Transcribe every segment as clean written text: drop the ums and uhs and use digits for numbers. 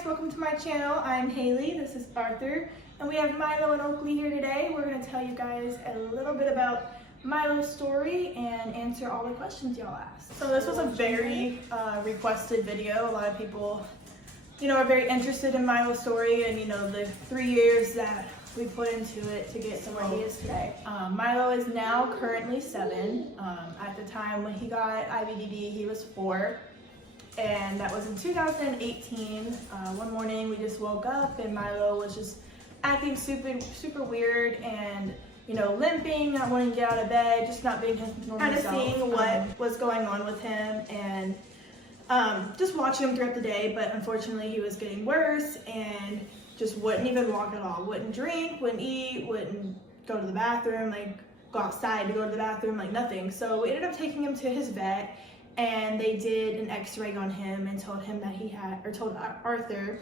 guys, welcome to my channel. I'm Hayley, this is Arthur, and we have Milo and Oakley here today. We're going to tell you guys a little bit about Milo's story and answer all the questions y'all asked. So this was a very requested video. A lot of people, are very interested in Milo's story and, the 3 years that we put into it to get to where he is today. Milo is now currently 7. At the time when he got IBDD, he was 4. And that was in 2018. One morning we just woke up and Milo was just acting super weird and limping, not wanting to get out of bed, just not being his normal self. Kind of seeing what was going on with him and just watching him throughout the day, but unfortunately he was getting worse and just wouldn't even walk at all. Wouldn't drink, wouldn't eat, wouldn't go to the bathroom, go outside to go to the bathroom, nothing. So we ended up taking him to his vet. And they did an x-ray on him and told him that told Arthur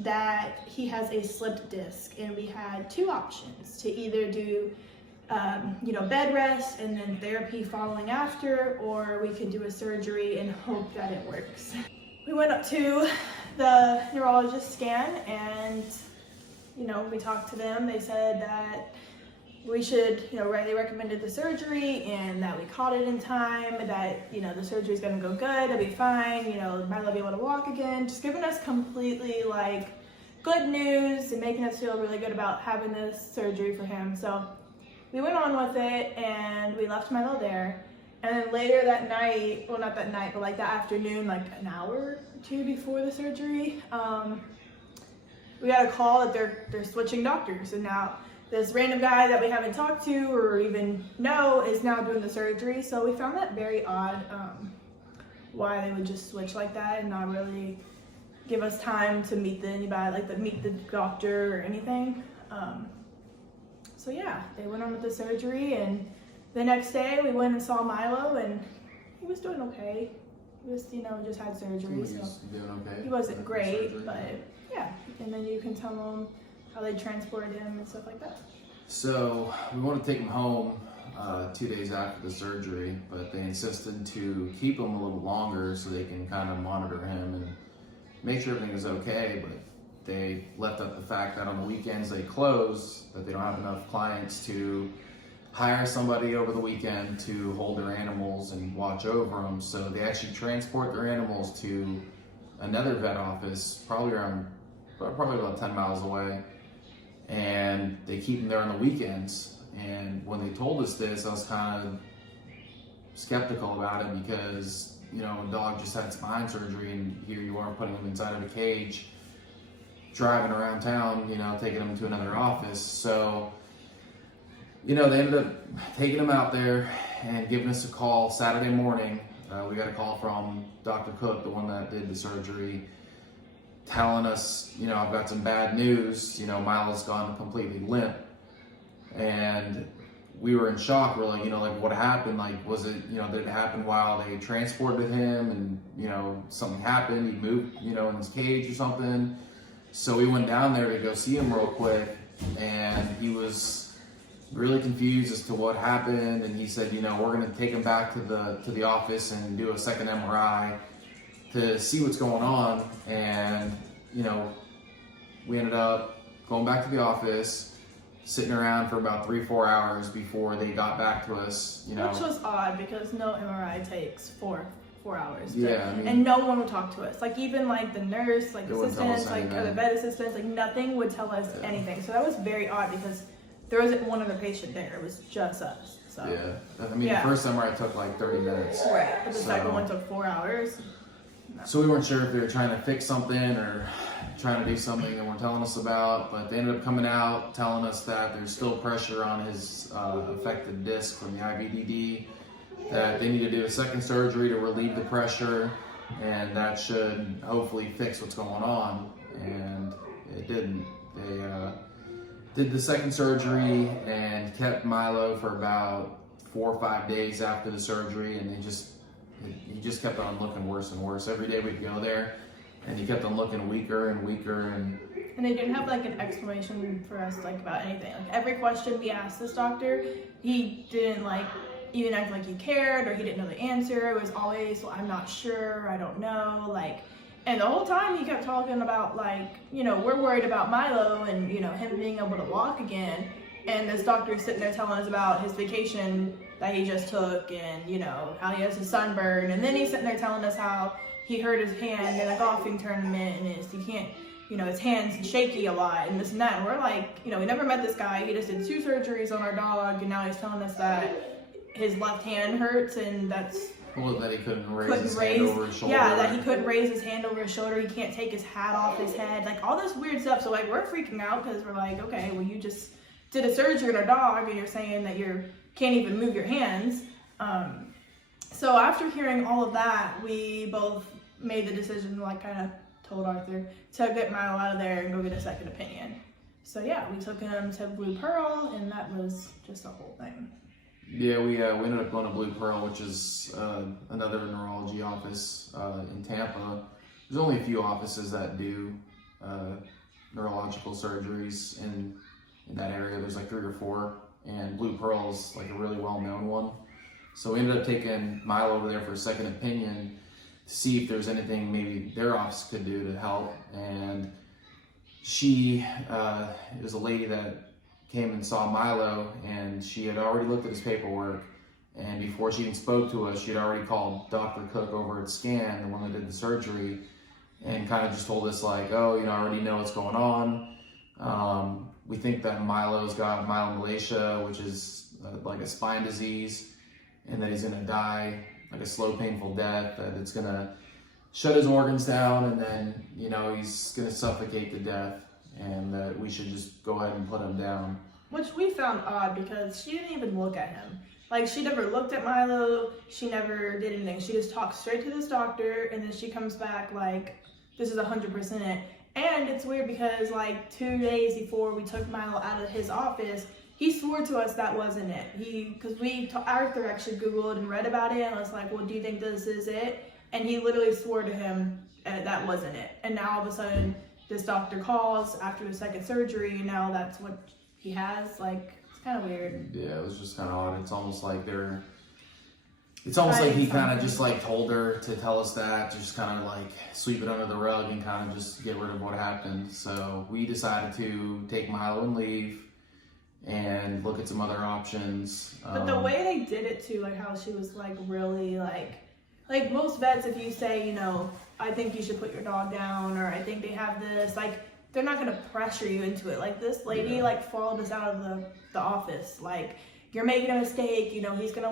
that he has a slipped disc. And we had 2 options to either do, bed rest and then therapy following after, or we could do a surgery and hope that it works. We went up to the neurologist scan and, we talked to them. They said that we should, they recommended the surgery and that we caught it in time, that, the surgery's gonna go good, it'll be fine, Milo will be able to walk again, just giving us completely good news and making us feel really good about having this surgery for him. So we went on with it and we left Milo there. And then later that night, well not that night, but that afternoon, an hour or 2 before the surgery, we got a call that they're switching doctors, and now this random guy that we haven't talked to or even know is now doing the surgery. So we found that very odd, why they would just switch like that and not really give us time to meet meet the doctor or anything. So yeah, they went on with the surgery, and the next day we went and saw Milo and he was doing okay. He was, just had surgery, so doing okay. He wasn't great, but yeah. And then you can tell him how they transported him and stuff like that. So we want to take him home 2 days after the surgery, but they insisted to keep him a little longer so they can kind of monitor him and make sure everything is okay. But they left up the fact that on the weekends they close, that they don't have enough clients to hire somebody over the weekend to hold their animals and watch over them. So they actually transport their animals to another vet office, probably about 10 miles away. And they keep them there on the weekends. And when they told us this, I was kind of skeptical about it because, a dog just had spine surgery and here you are putting him inside of a cage, driving around town, taking him to another office. So, they ended up taking him out there and giving us a call Saturday morning. We got a call from Dr. Cook, the one that did the surgery, telling us, I've got some bad news, Milo's gone completely limp. And we were in shock, really, what happened? Was it, did it happen while they transported him and, something happened, he moved, in his cage or something? So we went down there to go see him real quick, and he was really confused as to what happened. And he said, we're gonna take him back to the office and do a second MRI to see what's going on. And we ended up going back to the office, sitting around for about 3-4 hours before they got back to us. Which was odd because no MRI takes 4 hours. Yeah, and no one would talk to us. Even the nurse, assistants, or the vet assistants, nothing would tell us anything. So that was very odd because there wasn't one other patient there. It was just us. So the first MRI took 30 minutes. Right, but the second one took 4 hours. No. So we weren't sure if they were trying to fix something or trying to do something they weren't telling us about, but they ended up coming out telling us that there's still pressure on his affected disc from the IBDD, that they need to do a second surgery to relieve the pressure, and that should hopefully fix what's going on. And it didn't. They did the second surgery and kept Milo for about 4 or 5 days after the surgery, and he just kept on looking worse and worse. Every day we'd go there, and he kept on looking weaker and weaker. And they didn't have an explanation for us about anything. Every question we asked this doctor, he didn't even act like he cared or he didn't know the answer. It was always, well, I'm not sure, I don't know. And the whole time he kept talking about, like, you know, we're worried about Milo and, you know, him being able to walk again. And this doctor is sitting there telling us about his vacation that he just took and, you know, how he has a sunburn. And then he's sitting there telling us how he hurt his hand in a golfing tournament and he can't, you know, his hand's shaky a lot and this and that. And we're like, you know, we never met this guy. He just did 2 surgeries on our dog and now he's telling us that his left hand hurts and that's... Well, that he couldn't raise his hand over his shoulder. Yeah, that he couldn't raise his hand over his shoulder. He can't take his hat off his head. Like, all this weird stuff. So, like, we're freaking out because we're like, okay, well, you just did a surgery on our dog and you're saying that you can't even move your hands. So after hearing all of that, we both made the decision, like, kind of told Arthur to get Milo out of there and go get a second opinion. So, yeah, we took him to Blue Pearl, and that was just a whole thing. Yeah, we ended up going to Blue Pearl, which is another neurology office in Tampa. There's only a few offices that do neurological surgeries in that area. There's like 3 or 4, and Blue Pearl's like a really well-known one. So we ended up taking Milo over there for a second opinion to see if there's anything maybe their office could do to help. And it was a lady that came and saw Milo, and she had already looked at his paperwork, and before she even spoke to us, she had already called Dr. Cook over at Scan, the one that did the surgery, and kind of just told us like, oh, you know, I already know what's going on. We think that Milo's got myelomalacia, which is like a spine disease, and that he's gonna die like a slow, painful death, that it's gonna shut his organs down, and then, you know, he's gonna suffocate to death. And that we should just go ahead and put him down. Which we found odd because she didn't even look at him. Like, she never looked at Milo, she never did anything. She just talked straight to this doctor, and then she comes back like, this is 100% it. And it's weird because, like, 2 days before we took Milo out of his office, he swore to us that wasn't it. Because Arthur actually Googled and read about it, and was like, well, do you think this is it? And he literally swore to him that wasn't it. And now all of a sudden, this doctor calls after the second surgery, and now that's what he has. Like, it's kind of weird. Yeah, it was just kind of odd. It's almost like he kind of just like told her to tell us that, to just kind of like sweep it under the rug and kind of just get rid of what happened. So we decided to take Milo and leave and look at some other options. But the way they did it too, like how she was like really like most vets, if you say, you know, I think you should put your dog down, or I think they have this, like, they're not gonna pressure you into it. Like, this lady like followed us out of the office, like, you're making a mistake, you know, he's gonna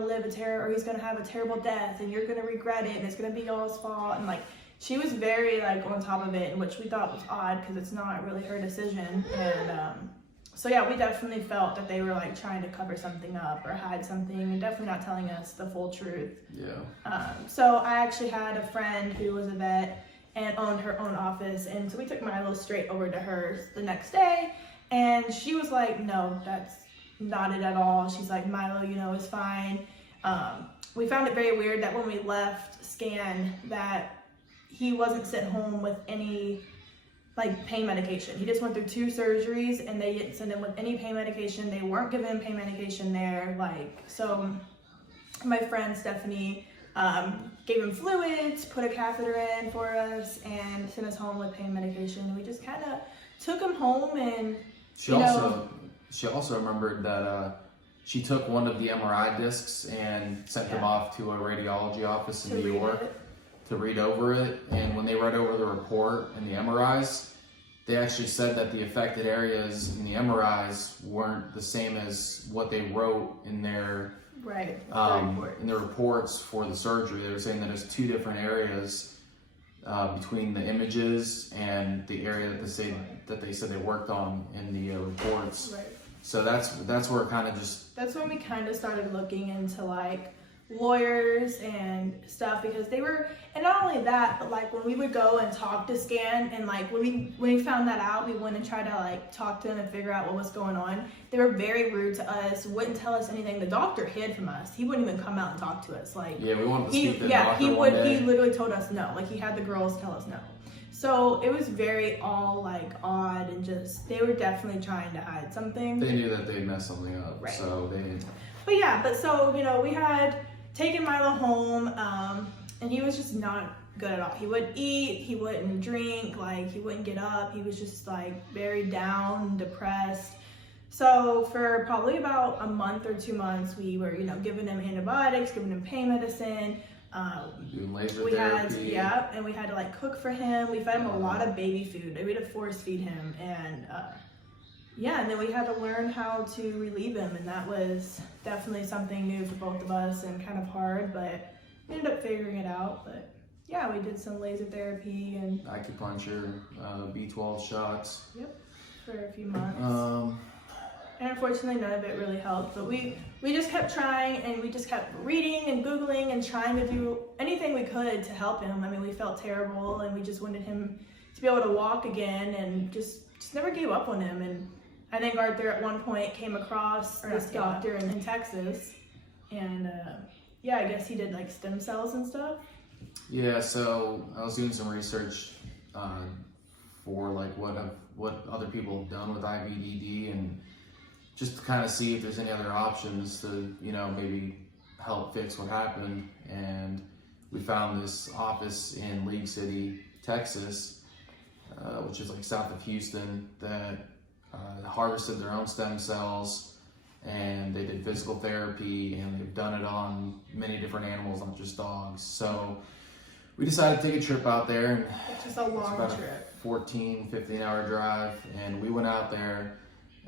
he's gonna have a terrible death, and you're gonna regret it, and it's gonna be y'all's fault. And like, she was very like on top of it, which we thought was odd because it's not really her decision. And so yeah, we definitely felt that they were like trying to cover something up or hide something, and definitely not telling us the full truth. Yeah. So I actually had a friend who was a vet and owned her own office, and so we took Milo straight over to hers the next day, and she was like, no, that's not it at all. She's like, Milo, you know, is fine. We found it very weird that when we left Scan that he wasn't sent home with any like pain medication. He just went through 2 surgeries and they didn't send him with any pain medication. They weren't giving him pain medication there. Like, so my friend Stephanie gave him fluids, put a catheter in for us, and sent us home with pain medication. We just kind of took him home, and she also remembered that she took one of the MRI discs and sent them off to a radiology office in New York to read over it. And when they read over the report and the MRIs, they actually said that the affected areas in the MRIs weren't the same as what they wrote in their in the reports for the surgery. They were saying that there's 2 different areas between the images and the area that they said they worked on in the reports. Right. So that's where it kind of just... That's when we kind of started looking into like lawyers and stuff, because they were, and not only that, but like when we would go and talk to Scan, and like when we found that out, we went and tried to like talk to them and figure out what was going on. They were very rude to us, wouldn't tell us anything. The doctor hid from us. He wouldn't even come out and talk to us. Like, yeah, we wanted to speak to the doctor one day. He literally told us no. Like, he had the girls tell us no. So it was very all like odd, and just, they were definitely trying to hide something. They knew that they'd messed something up, right. So they... But so, you know, we had taken Milo home, and he was just not good at all. He wouldn't eat, he wouldn't drink, like he wouldn't get up. He was just like very down, depressed. So for probably about a month or 2 months, we were, you know, giving him antibiotics, giving him pain medicine. Doing laser we therapy. and we had to like cook for him. We fed him a lot of baby food. We had to force feed him, and and then we had to learn how to relieve him, and that was definitely something new for both of us and kind of hard, but we ended up figuring it out. But yeah, we did some laser therapy and Acupuncture, B12 shots. Yep, for a few months. And unfortunately, none of it really helped. But we just kept trying, and we just kept reading and Googling and trying to do anything we could to help him. I mean, we felt terrible, and we just wanted him to be able to walk again, and just never gave up on him. And I think Arthur at one point came across this doctor in Texas, and I guess he did like stem cells and stuff. Yeah, so I was doing some research for like what other people have done with IVDD, and just to kind of see if there's any other options to, you know, maybe help fix what happened. And we found this office in League City, Texas, which is like south of Houston, that harvested their own stem cells, and they did physical therapy, and they've done it on many different animals, not just dogs. So we decided to take a trip out there, and it's just a long trip. 15-hour drive, and we went out there.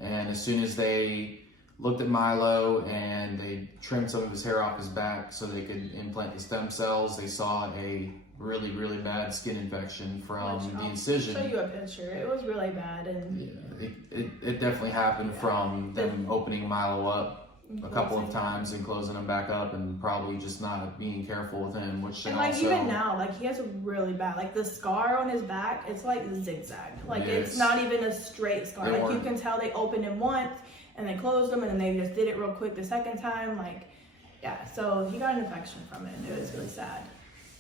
And as soon as they looked at Milo and they trimmed some of his hair off his back so they could implant the stem cells, they saw a really, really bad skin infection from the incision. I'll show you a picture. It was really bad, and it definitely happened from them opening Milo up a couple of times and closing him back up, and probably just not being careful with him, which and like even now, like he has a really bad, like the scar on his back, it's like zigzag, like it's not even a straight scar. Like you can tell they opened him once and they closed him, and then they just did it real quick the second time. Like, yeah, so he got an infection from it, and it was really sad.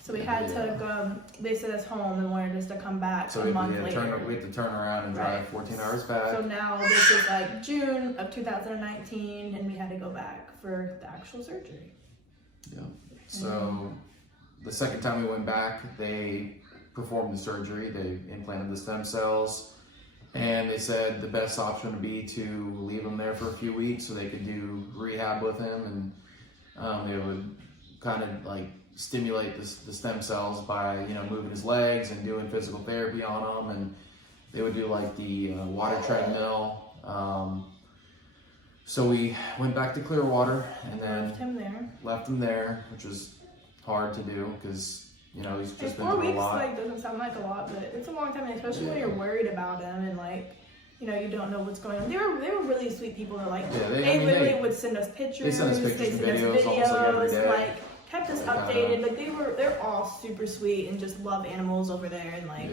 So we had to go, they sent us home and wanted us to come back a month later. We had to turn around and drive 14 hours back. So now this is like June of 2019, and we had to go back for the actual surgery. Yeah. So the second time we went back, they performed the surgery. They implanted the stem cells, and they said the best option would be to leave him there for a few weeks so they could do rehab with him, and they would kind of like stimulate the stem cells by, you know, moving his legs and doing physical therapy on him, and they would do like the water treadmill. So we went back to Clearwater and then left him there, which was hard to do because, you know, he's just been through a lot. 4 weeks like doesn't sound like a lot, but it's a long time, especially when you're worried about him and like, you know, you don't know what's going on. They were really sweet people. They're like, they literally would send us pictures. They sent us pictures and videos almost like every day. Like, kept us updated. Like they're all super sweet and just love animals over there, and like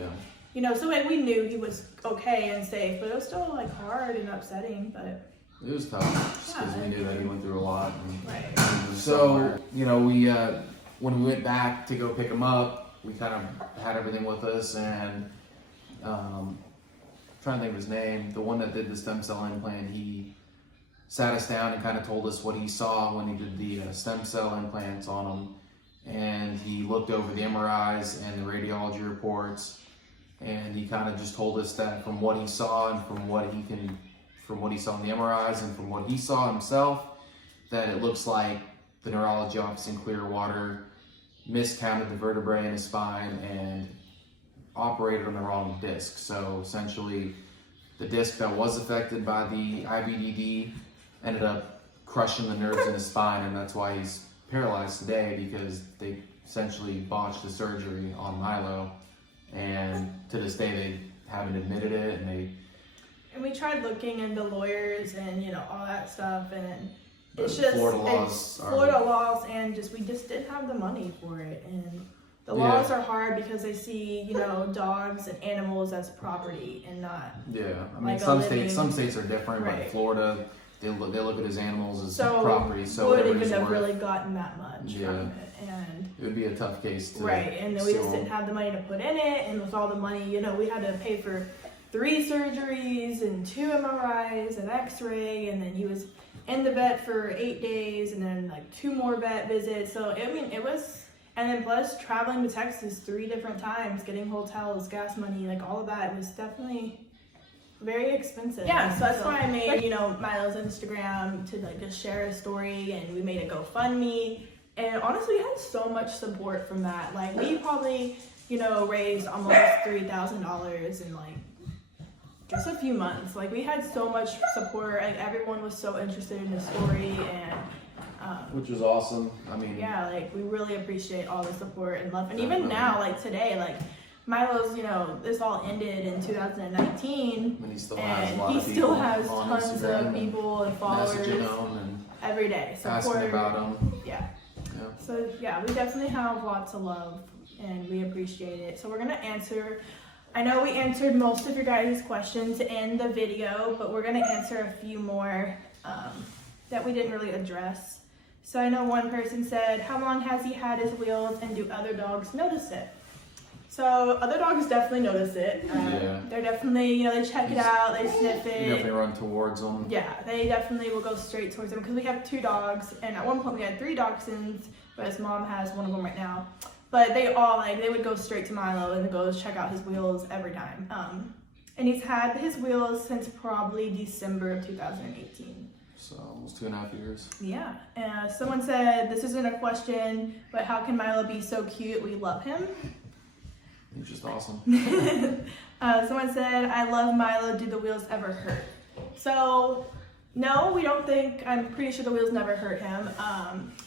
you know, so we knew he was okay and safe, but it was still like hard and upsetting. But it was tough just because we knew that he went through a lot. And, so you know, we when we went back to go pick him up, we kind of had everything with us, and trying to think of his name, the one that did the stem cell implant, he sat us down and kind of told us what he saw when he did the stem cell implants on him. And he looked over the MRIs and the radiology reports, and he kind of just told us that from what he saw and from what he saw in the MRIs and from what he saw himself, that it looks like the neurology office in Clearwater miscounted the vertebrae in his spine and operated on the wrong disc. So essentially, the disc that was affected by the IVDD ended up crushing the nerves in his spine, and that's why he's paralyzed today, because they essentially botched the surgery on Milo, and to this day they haven't admitted it, and we tried looking into lawyers and, you know, all that stuff, and it's just Florida laws, and we just didn't have the money for it. And the laws are hard because they see, you know, dogs and animals as property and not. Yeah, I mean, like some states are different, but in Florida, they look at his animals as property. So wouldn't even have really gotten that much from it, and it would be a tough case to. And then we just didn't have the money to put in it, and with all the money, you know, we had to pay for 3 surgeries and 2 MRIs, an X-ray, and then he was in the vet for 8 days, and then like 2 more vet visits. So I mean, it was And then plus traveling to Texas 3 different times, getting hotels, gas money, like all of that was definitely very expensive. Yeah, so that's why I made, you know, Milo's Instagram to like just share a story, and we made a GoFundMe. And honestly, we had so much support from that. Like we probably, you know, raised almost $3,000 in like just a few months. Like we had so much support. Like everyone was so interested in the story, and which was awesome. I mean, yeah, like we really appreciate all the support and love. And even now, like today, like Milo's, you know, this all ended in 2019, and he still has tons of people and followers messaging him and every day, asking about him. Yeah. So yeah, we definitely have lots of love, and we appreciate it. So we're gonna answer. I know we answered most of your guys' questions in the video, but we're gonna answer a few more that we didn't really address. So I know one person said, how long has he had his wheels, and do other dogs notice it? So other dogs definitely notice it. They're definitely, you know, they check it out, they sniff it. You definitely run towards them. Yeah, they definitely will go straight towards them because we have 2 dogs, and at one point we had 3 dachshunds, but his mom has one of them right now. But they all, like, they would go straight to Milo and go check out his wheels every time. And he's had his wheels since probably December of 2018. So almost 2.5 years. Yeah. Someone said, this isn't a question, but how can Milo be so cute? We love him. He's just awesome. Someone said, I love Milo. Do the wheels ever hurt? So, no, we don't think, I'm pretty sure the wheels never hurt him.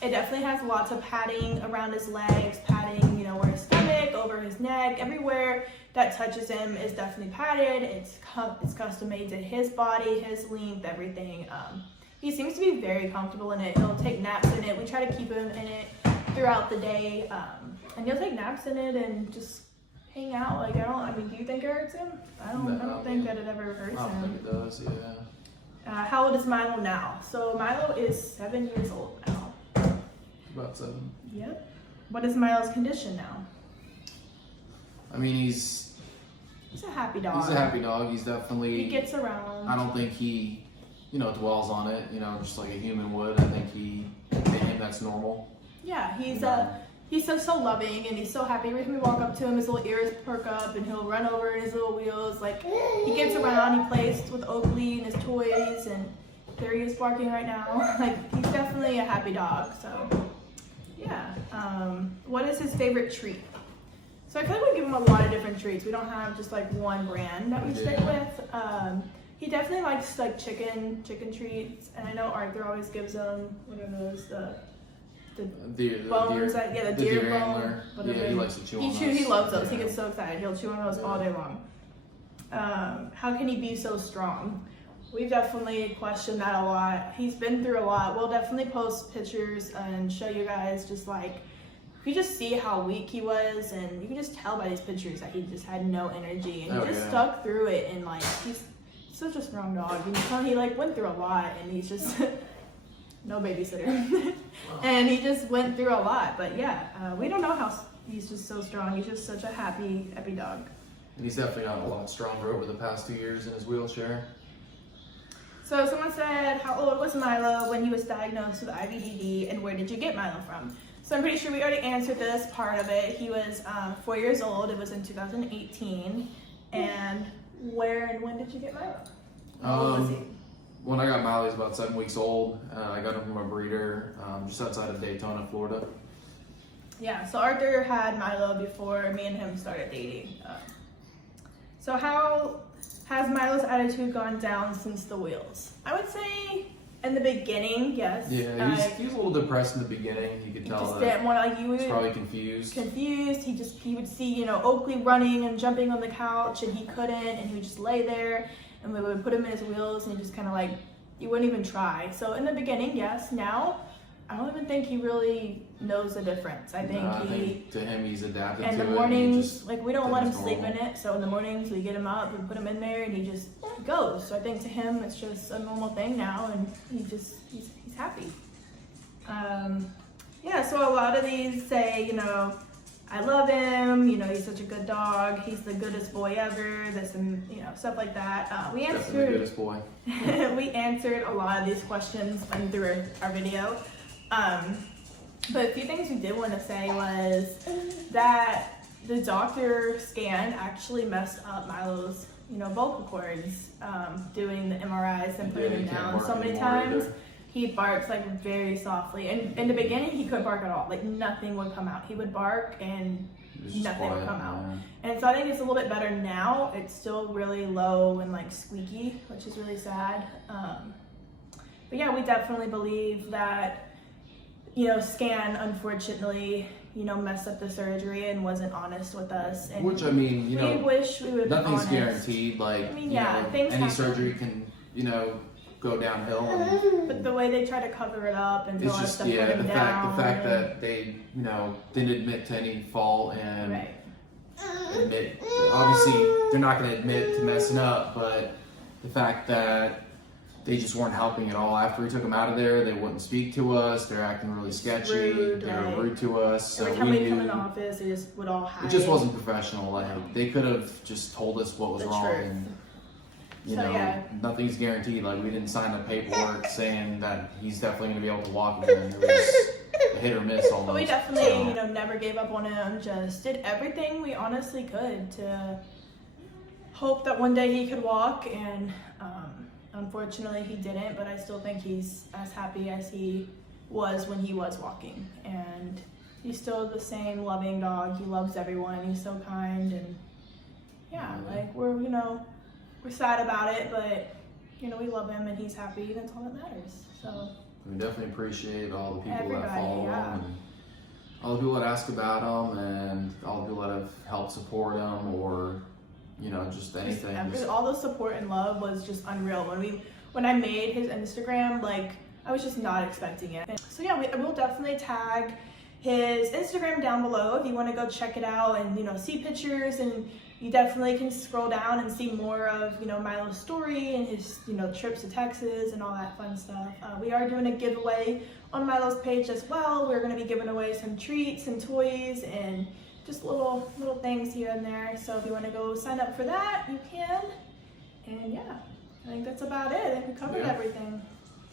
It definitely has lots of padding around his legs, padding, you know, where his stomach, over his neck, everywhere that touches him is definitely padded. It's custom made to his body, his length, everything. He seems to be very comfortable in it. He'll take naps in it. We try to keep him in it throughout the day. And he'll take naps in it and just hang out. Like, I mean, do you think it hurts him? I don't think that it ever hurts him. I don't think it does, yeah. How old is Milo now? So Milo is 7 years old now. About 7. Yep. What is Milo's condition now? I mean, he's a happy dog. He's a happy dog. He's definitely... He gets around. I don't think he, you know, dwells on it, you know, just like a human would. I think to him, that's normal. Yeah, he's so loving, and he's so happy. Every time we walk up to him, his little ears perk up, and he'll run over in his little wheels. Like, he gets around, he plays with Oakley and his toys, and there he is barking right now. Like, he's definitely a happy dog, so, yeah. What is his favorite treat? So I feel like we give him a lot of different treats. We don't have just, like, one brand that we stick with. He definitely likes, like, chicken treats, and I know Arthur always gives him, what are those, the bones, the deer bone, antler. Yeah, he likes to chew on those. He loves those. Yeah. He gets so excited. He'll chew on those all day long. How can he be so strong? We've definitely questioned that a lot. He's been through a lot. We'll definitely post pictures and show you guys just like, you just see how weak he was, and you can just tell by these pictures that he just had no energy, and he just stuck through it, and like, he's such a strong dog. He like went through a lot, and he's just no babysitter. And he just went through a lot, but yeah, we don't know how he's just so strong. He's just such a happy dog. And he's definitely gotten a lot stronger over the past 2 years in his wheelchair. So someone said, how old was Milo when he was diagnosed with IVDD, and where did you get Milo from? So I'm pretty sure we already answered this part of it. He was 4 years old. It was in 2018. And where and when did you get Milo? How old was he? When I got Milo, he was about 7 weeks old. I got him from a breeder just outside of Daytona, Florida. Yeah, so Arthur had Milo before me and him started dating. So how has Milo's attitude gone down since the wheels? I would say in the beginning, yes. Yeah, he was a little depressed in the beginning. You could tell just that. Didn't want to, he was probably confused. He would see, you know, Oakley running and jumping on the couch, and he couldn't, and he would just lay there. And we would put him in his wheels, and he just kind of like, he wouldn't even try. So in the beginning, yes. Now, I don't even think he really knows the difference. I think to him, he's adapted to it. In the mornings, like, we don't let him sleep in it. So in the mornings, we get him up and put him in there, and he just goes. So I think to him, it's just a normal thing now, and he's happy. Yeah, so a lot of these say, you know, I love him, you know, he's such a good dog, he's the goodest boy ever, this and, you know, stuff like that. We answered the goodest boy. We answered a lot of these questions through our video. But a few things we did want to say was that the doctor scan actually messed up Milo's, vocal cords, doing the MRIs and putting him down. So many times he barks like very softly. And in the beginning he couldn't bark at all. Like nothing would come out. He would bark and nothing would come out. And so I think it's a little bit better now. It's still really low and like squeaky, which is really sad. But yeah, we definitely believe that, Scan unfortunately, messed up the surgery and wasn't honest with us. And which, I mean, we wish we would. Nothing's guaranteed. Like, things any happen. surgery can, go downhill. But the way they try to cover it up and tell us to put him down. The fact that they, didn't admit to any fault and admit, obviously they're not going to admit to messing up, but the fact that they just weren't helping at all. After we took them out of there, they wouldn't speak to us. They're acting really sketchy. They were rude to us. Every time we come in the office, they just would all hide. It just wasn't professional. Like they could have just told us what was wrong. Truth. And, nothing's guaranteed. Like we didn't sign the paperwork saying that he's definitely going to be able to walk again. It was a hit or miss almost. But we definitely, never gave up on him. Just did everything we honestly could to hope that one day he could walk. And unfortunately, he didn't. But I still think he's as happy as he was when he was walking. And he's still the same loving dog. He loves everyone. He's so kind. And like we're sad about it, but we love him and he's happy. That's all that matters. So we definitely appreciate all the people everybody, that follow him, and all the people that ask about him, and all the people that have helped support him, or just anything. All the support and love was just unreal. When I made his Instagram, like I was just not expecting it. So yeah, we'll definitely tag his Instagram down below if you want to go check it out and see pictures, and you definitely can scroll down and see more of Milo's story and his trips to Texas and all that fun stuff. We are doing a giveaway on Milo's page as well. We're going to be giving away some treats and toys and just little things here and there. So if you want to go sign up for that, you can. And yeah, I think that's about it. I think we covered everything.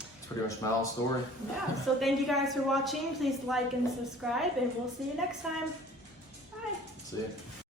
It's pretty much Milo's story. Yeah, so thank you guys for watching. Please like and subscribe, and we'll see you next time. Bye. See ya.